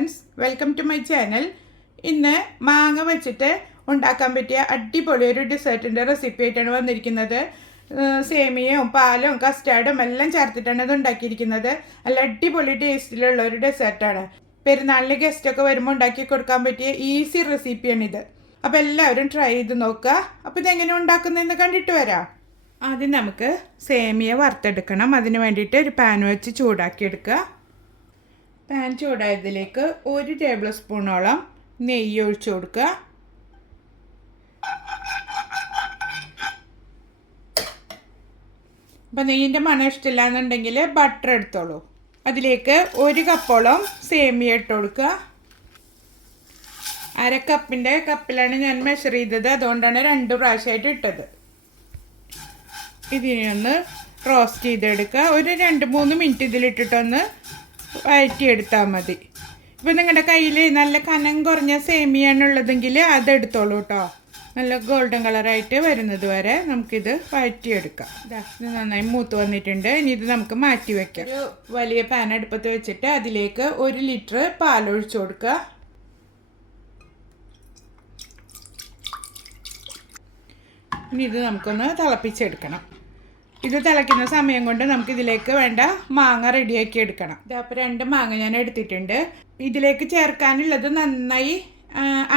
Friends welcome to my channel ഇന്ന് മാങ്ങ വെച്ചിട്ട് ഉണ്ടാക്കാൻ പറ്റിയ അടിപൊളി ഒരു ഡെസേർട്ടിന്റെ റെസിപ്പി ആയിട്ടാണ് വന്നിരിക്കുന്നത്. സേമിയയും പാലും കസ്റ്റാർഡും എല്ലാം ചേർത്തിട്ടാണ് ഇത് ഉണ്ടാക്കിയിരിക്കുന്നത്. നല്ല അടിപൊളി ടേസ്റ്റിലുള്ള ഒരു ഡെസേർട്ടാണ് പെരുന്നാളിന് ഗസ്റ്റൊക്കെ വരുമ്പോൾ ഉണ്ടാക്കി കൊടുക്കാൻ പറ്റിയ ഈസി റെസിപ്പിയാണിത് അപ്പോൾ എല്ലാവരും ട്രൈ ചെയ്ത് നോക്കുക. അപ്പോൾ ഇതെങ്ങനെ ഉണ്ടാക്കുന്നതെന്ന് കണ്ടിട്ട് വരാം. ആദ്യം നമുക്ക് സേമിയ വറുത്തെടുക്കണം. അതിന് വേണ്ടിയിട്ട് ഒരു പാൻ വെച്ച് ചൂടാക്കിയെടുക്കുക. പാൻ ചൂടായതിലേക്ക് ഒരു ടേബിൾ സ്പൂണോളം നെയ്യ് ഒഴിച്ചു കൊടുക്കുക. അപ്പം നെയ്യിന്റെ മണം ഇഷ്ടമില്ല എന്നുണ്ടെങ്കിൽ ബട്ടർ എടുത്തോളൂ. അതിലേക്ക് ഒരു കപ്പോളം സേമിയ ഇട്ട് കൊടുക്കുക. അര കപ്പിന്റെ കപ്പിലാണ് ഞാൻ മെഷർ ചെയ്തത്. അതുകൊണ്ടാണ് രണ്ട് പ്രാവശ്യമായിട്ട് ഇട്ടത്. ഇതിനെ ഒന്ന് റോസ്റ്റ് ചെയ്തെടുക്കുക. ഒരു രണ്ട് മൂന്ന് മിനിറ്റ് ഇതിലിട്ടിട്ടൊന്ന് വഴറ്റിയെടുത്താൽ മതി. ഇപ്പം നിങ്ങളുടെ കയ്യിൽ നല്ല കനം കുറഞ്ഞ സേമിയാണുള്ളതെങ്കിൽ അതെടുത്തോളൂ കേട്ടോ നല്ല ഗോൾഡൻ കളറായിട്ട് വരുന്നത് വരെ നമുക്കിത് വഴറ്റിയെടുക്കാം. ഇതാ നന്നായി മൂത്ത് വന്നിട്ടുണ്ട്. ഇനി ഇത് നമുക്ക് മാറ്റി വയ്ക്കാം ഒരു വലിയ പാൻ അടുപ്പത്ത് വെച്ചിട്ട് അതിലേക്ക് ഒരു ലിറ്റർ പാലൊഴിച്ചു കൊടുക്കുക. ഇനി ഇത് നമുക്കൊന്ന് തിളപ്പിച്ചെടുക്കണം. ഇത് തിളയ്ക്കുന്ന സമയം കൊണ്ട് നമുക്ക് ഇതിലേക്ക് വേണ്ട മാങ്ങ റെഡിയാക്കി എടുക്കണം. ഇതപ്പോൾ രണ്ട് മാങ്ങ ഞാൻ എടുത്തിട്ടുണ്ട്. ഇതിലേക്ക് ചേർക്കാനുള്ളത് നന്നായി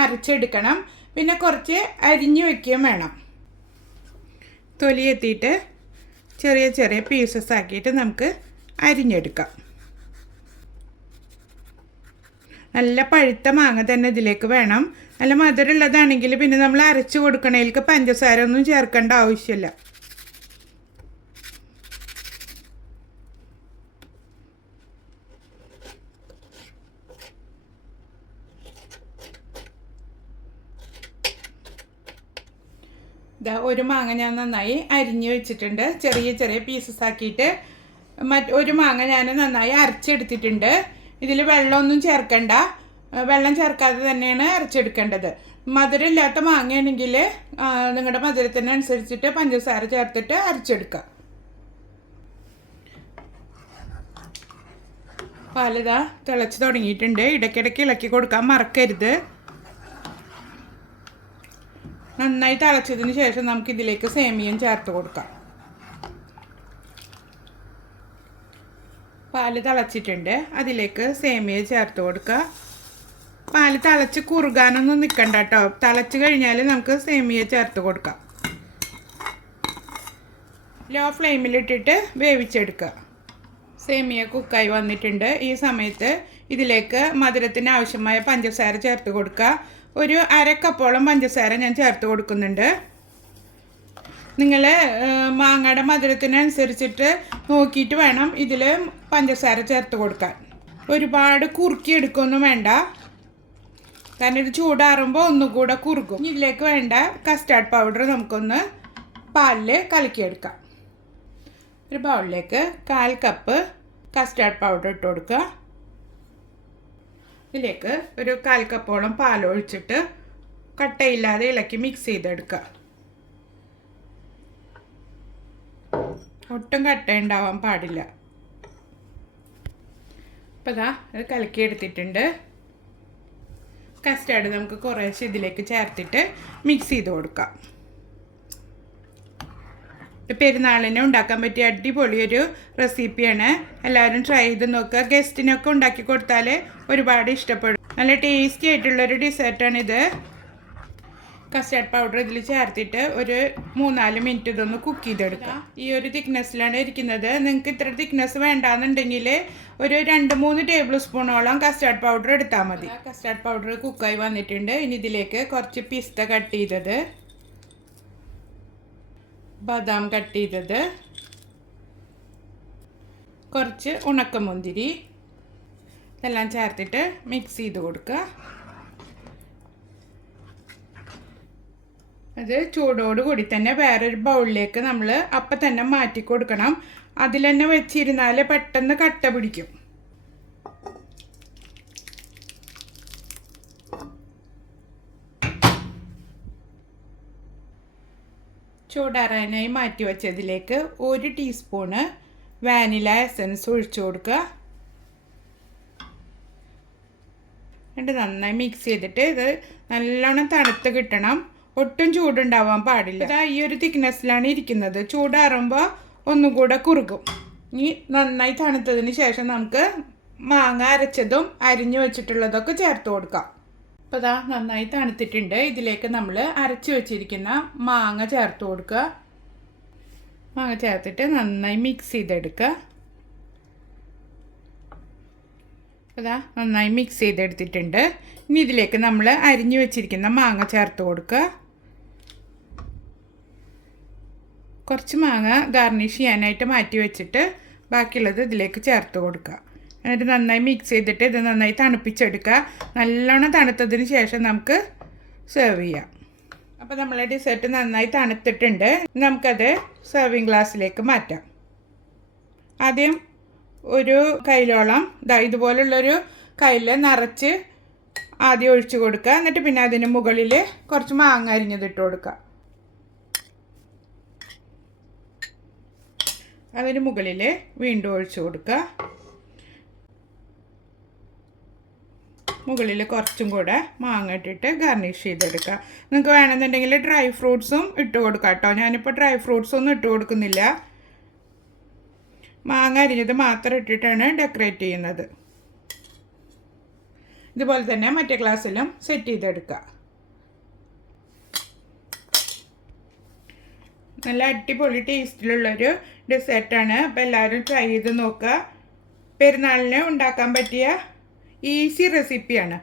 അരച്ചെടുക്കണം. പിന്നെ കുറച്ച് അരിഞ്ഞു വയ്ക്കുകയും വേണം. തൊലി എത്തിയിട്ട് ചെറിയ ചെറിയ പീസസ് ആക്കിയിട്ട് നമുക്ക് അരിഞ്ഞെടുക്കാം. നല്ല പഴുത്ത മാങ്ങ തന്നെ ഇതിലേക്ക് വേണം. നല്ല മധുരമുള്ളതാണെങ്കിൽ പിന്നെ നമ്മൾ അരച്ച് കൊടുക്കണേൽക്ക് പഞ്ചസാര ഒന്നും ചേർക്കേണ്ട ആവശ്യമില്ല. ഇതാ ഒരു മാങ്ങ ഞാൻ നന്നായി അരിഞ്ഞു വെച്ചിട്ടുണ്ട്. ചെറിയ ചെറിയ പീസസ് ആക്കിയിട്ട് മറ്റ് ഒരു മാങ്ങ ഞാൻ നന്നായി അരച്ചെടുത്തിട്ടുണ്ട്. ഇതിൽ വെള്ളമൊന്നും ചേർക്കണ്ട. വെള്ളം ചേർക്കാതെ തന്നെയാണ് അരച്ചെടുക്കേണ്ടത്. മധുരമില്ലാത്ത മാങ്ങയാണെങ്കിൽ നിങ്ങളുടെ മധുരത്തിനനുസരിച്ചിട്ട് പഞ്ചസാര ചേർത്തിട്ട് അരച്ചെടുക്കുക പാലിതാ തിളച്ച് തുടങ്ങിയിട്ടുണ്ട്. ഇടയ്ക്കിടയ്ക്ക് ഇളക്കി കൊടുക്കാൻ മറക്കരുത്. നന്നായി തിളച്ചതിന് ശേഷം നമുക്ക് ഇതിലേക്ക് സേമിയം ചേർത്ത് കൊടുക്കാം. പാൽ തിളച്ചിട്ടുണ്ട്. അതിലേക്ക് സേമിയ ചേർത്ത് കൊടുക്കുക. പാൽ തിളച്ച് കുറുകാനൊന്നും നിൽക്കണ്ട കേട്ടോ. തിളച്ച് കഴിഞ്ഞാൽ നമുക്ക് സേമിയ ചേർത്ത് കൊടുക്കാം. ലോ ഫ്ലെയിമിലിട്ടിട്ട് വേവിച്ചെടുക്കുക. സേമിയ കുക്കായി വന്നിട്ടുണ്ട്. ഈ സമയത്ത് ഇതിലേക്ക് മധുരത്തിന് ആവശ്യമായ പഞ്ചസാര ചേർത്ത് കൊടുക്കുക. ഒരു അരക്കപ്പോളം കപ്പോളം പഞ്ചസാര ഞാൻ ചേർത്ത് കൊടുക്കുന്നുണ്ട്. നിങ്ങൾ മാങ്ങയുടെ മധുരത്തിനനുസരിച്ചിട്ട് നോക്കിയിട്ട് വേണം ഇതിൽ പഞ്ചസാര ചേർത്ത് കൊടുക്കാൻ. ഒരുപാട് കുറുക്കി എടുക്കൊന്നും വേണ്ട. കാരണം ഇത് ചൂടാറുമ്പോൾ ഒന്നുകൂടെ കുറുക്കും ഇതിലേക്ക് വേണ്ട കസ്റ്റാർഡ് പൗഡർ നമുക്കൊന്ന് പാലിൽ കലക്കിയെടുക്കാം. ഒരു ബൗളിലേക്ക് കാൽ കപ്പ് കസ്റ്റാർഡ് പൗഡർ ഇട്ട് കൊടുക്കുക. ഇതിലേക്ക് ഒരു കാൽ കപ്പോളം പാലൊഴിച്ചിട്ട് കട്ടയില്ലാതെ ഇളക്കി മിക്സ് ചെയ്തെടുക്കുക. ഒട്ടും കട്ട ഉണ്ടാവാൻ പാടില്ല. അപ്പം ഇതാ ഇത് കലക്കി എടുത്തിട്ടുണ്ട്. കസ്റ്റാർഡ് നമുക്ക് കുറേശ്ശെ ഇതിലേക്ക് ചേർത്തിട്ട് മിക്സ് ചെയ്ത് കൊടുക്കാം. ഇത് പെരുന്നാളിന് ഉണ്ടാക്കാൻ പറ്റിയ അടിപൊളിയൊരു റെസിപ്പിയാണ്. എല്ലാവരും ട്രൈ ചെയ്ത് നോക്കുക ഗസ്റ്റിനൊക്കെ ഉണ്ടാക്കി കൊടുത്താൽ ഒരുപാട് ഇഷ്ടപ്പെടും. നല്ല ടേസ്റ്റി ആയിട്ടുള്ളൊരു ഡിസേർട്ടാണിത് കസ്റ്റാർഡ് പൗഡർ ഇതിൽ ചേർത്തിട്ട് ഒരു മൂന്നാൽ മിനിറ്റ് ഇതൊന്ന് കുക്ക് ചെയ്തെടുക്കാം. ഈ ഒരു തിക്നെസ്സിലാണ് ഇരിക്കുന്നത്. നിങ്ങൾക്ക് ഇത്ര തിക്നെസ് വേണ്ടാന്നുണ്ടെങ്കിൽ ഒരു രണ്ട് മൂന്ന് ടേബിൾ സ്പൂണോളം കസ്റ്റാർഡ് പൗഡർ എടുത്താൽ മതി കസ്റ്റാർഡ് പൗഡർ കുക്കായി വന്നിട്ടുണ്ട്. ഇനി ഇതിലേക്ക് കുറച്ച് പിസ്ത കട്ട് ചെയ്തത്. ബദാം കട്ട് ചെയ്തത്. കുറച്ച് ഉണക്കമുന്തിരി. ഇതെല്ലാം ചേർത്തിട്ട് മിക്സ് ചെയ്ത് കൊടുക്കുക. അത് ചൂടോട് കൂടി തന്നെ വേറൊരു ബൗളിലേക്ക് നമ്മൾ അപ്പം തന്നെ മാറ്റി കൊടുക്കണം. അതിൽ തന്നെ വെച്ചിരുന്നാൽ പെട്ടെന്ന് കട്ട പിടിക്കും. ചൂടാറാനായി മാറ്റി വച്ചതിലേക്ക് ഒരു ടീസ്പൂണ് വാനില എസൻസ് ഒഴിച്ചു കൊടുക്കുക. എന്നിട്ട് നന്നായി മിക്സ് ചെയ്തിട്ട് ഇത് നല്ലോണം തണുത്ത് കിട്ടണം. ഒട്ടും ചൂടുണ്ടാവാൻ പാടില്ല. ഇതാ ഈ ഒരു തിക്നെസ്സിലാണ് ഇരിക്കുന്നത്. ചൂടാറുമ്പോൾ ഒന്നും കൂടെ കുറുകും. ഇനി നന്നായി തണുത്തതിന് ശേഷം നമുക്ക് മാങ്ങ അരച്ചതും അരിഞ്ഞു വെച്ചിട്ടുള്ളതൊക്കെ ചേർത്ത് കൊടുക്കാം. അപ്പോൾ നന്നായി തണുത്തിട്ടുണ്ട്. ഇതിലേക്ക് നമ്മൾ അരച്ച് വെച്ചിരിക്കുന്ന മാങ്ങ ചേർത്ത് കൊടുക്കുക. മാങ്ങ ചേർത്തിട്ട് നന്നായി മിക്സ് ചെയ്തെടുക്കുക. അതാ നന്നായി മിക്സ് ചെയ്തെടുത്തിട്ടുണ്ട്. ഇനി ഇതിലേക്ക് നമ്മൾ അരിഞ്ഞു വെച്ചിരിക്കുന്ന മാങ്ങ ചേർത്ത് കൊടുക്കുക. കുറച്ച് മാങ്ങ ഗാർണിഷ് ചെയ്യാനായിട്ട് മാറ്റി വെച്ചിട്ട് ബാക്കിയുള്ളത് ഇതിലേക്ക് ചേർത്ത് കൊടുക്കുക. എന്നിട്ട് നന്നായി മിക്സ് ചെയ്തിട്ട് ഇത് നന്നായി തണുപ്പിച്ചെടുക്കുക നല്ലോണം തണുത്തതിന് ശേഷം നമുക്ക് സെർവ് ചെയ്യാം. അപ്പോൾ നമ്മളെ ഡിസേർട്ട് നന്നായി തണുത്തിട്ടുണ്ട്. നമുക്കത് സെർവിങ് ഗ്ലാസ്സിലേക്ക് മാറ്റാം. ആദ്യം ഒരു കയ്യിലോളം ദാ ഇതുപോലുള്ളൊരു കയ്യിൽ നിറച്ച് ആദ്യം ഒഴിച്ചു കൊടുക്കുക എന്നിട്ട് പിന്നെ അതിന് മുകളിൽ കുറച്ച് മാങ്ങ അരിഞ്ഞത് ഇട്ട് കൊടുക്കുക അതിന് മുകളിൽ വീണ്ടും ഒഴിച്ചു കൊടുക്കുക മുകളിൽ കുറച്ചും കൂടെ മാങ്ങ ഇട്ടിട്ട് ഗാർണിഷ് ചെയ്തെടുക്കുക നിങ്ങൾക്ക് വേണമെന്നുണ്ടെങ്കിൽ ഡ്രൈ ഫ്രൂട്ട്സും ഇട്ട് കൊടുക്കാം കേട്ടോ. ഞാനിപ്പോൾ ഡ്രൈ ഫ്രൂട്ട്സ് ഒന്നും ഇട്ട് കൊടുക്കുന്നില്ല. മാങ്ങ അരിഞ്ഞത് മാത്രം ഇട്ടിട്ടാണ് ഡെക്കറേറ്റ് ചെയ്യുന്നത്. ഇതുപോലെ തന്നെ മറ്റേ ക്ലാസ്സിലും സെറ്റ് ചെയ്തെടുക്കുക നല്ല അടിപൊളി ടേസ്റ്റിലുള്ളൊരു ഡെസേർട്ടാണ് അപ്പോൾ എല്ലാവരും ട്രൈ ചെയ്ത് നോക്കുക. പെരുന്നാളിന് ഉണ്ടാക്കാൻ പറ്റിയ ഈസി റെസിപ്പിയാണ്.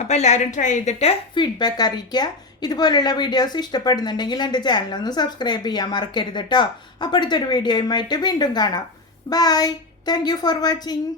അപ്പോൾ എല്ലാവരും ട്രൈ ചെയ്തിട്ട് ഫീഡ്ബാക്ക് അറിയിക്കുക. ഇതുപോലുള്ള വീഡിയോസ് ഇഷ്ടപ്പെടുന്നുണ്ടെങ്കിൽ എന്റെ ചാനലൊന്ന് സബ്സ്ക്രൈബ് ചെയ്യാൻ മറക്കരുത് കേട്ടോ അപ്പോൾ അടുത്തൊരു വീഡിയോയുമായിട്ട് വീണ്ടും കാണാം. Bye thank for watching.